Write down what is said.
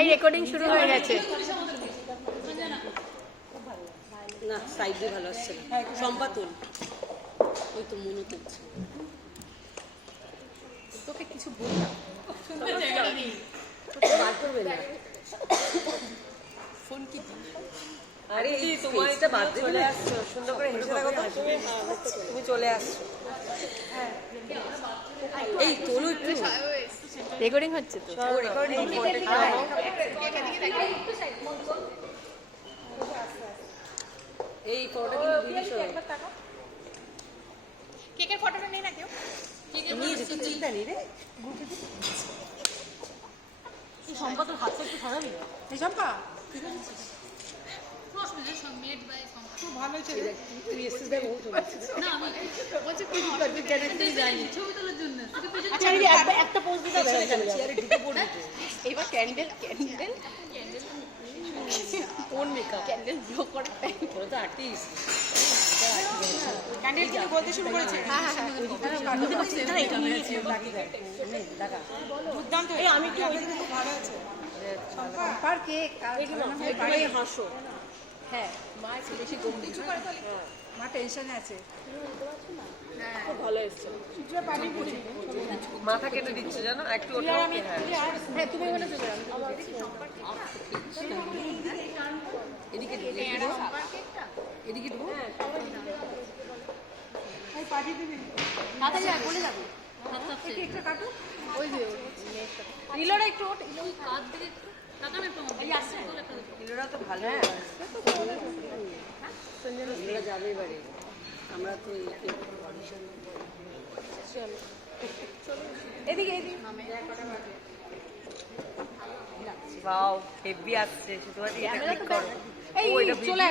এই রেকর্ডিং শুরু হয়ে গেছে। না সাইড দিয়ে ভালো আসছে না। সম্পাদন ওই তো মনে করছে তোকে কিছু বললাম বার করবে না ফোন কি আরে এই তোমারটা বাদ দিয়ে চলে আসছো সুন্দর করে হেসে থাকো তো তুমি চলে আসছো এই তোলো একটু রেকর্ডিং হচ্ছে তো রেকর্ডিং এই ফটোটা কিন্তু দিয়েছো কেকের ফটোটা নেই না কেউ নিয়ে যেতে চিন্তা নেই রে এই সম্পাদন হাতটা একটু সরাবি এই সম্পা খুব ভালো হয়েছে তুই এসেছিস দেখ ও চলে আসছিস না আমি বলছি কি করবি জানাতে জানি ছবি তোলার জন্য আচ্ছা একটা পোজ দিতে হবে চেয়ারে ঢুকে পড়বি এবার ক্যান্ডেল কোন মেকআপ ক্যান্ডেল ব্লো করে তোরা তো আর্টিস্ট ক্যান্ডেল কিন্তু বলতে শুরু করেছে আমি কি ওই দিকে খুব ভালো আছে পার কেক ভাই হাসো হ্যাঁ মা একটু বেশি গম কিছু করে তো মা টেনশনে আছে খুব ভালো এসছে মাথা কেটে দিচ্ছে জানো একটু ওটা হ্যাঁ তুমি বলে দেবে এদিকে এদিকে ঢুকো পাঠিয়ে দিবি তাড়াতাড়ি যা বলে যাবো একটা কাটো ওই যে ইলোরা একটু কাট দিকে ইলোরা তো ভালো ইলোরা যাবে এবারে আমরা তো এদিকে ওয়াও হেভি আসছে শুধু এই চলে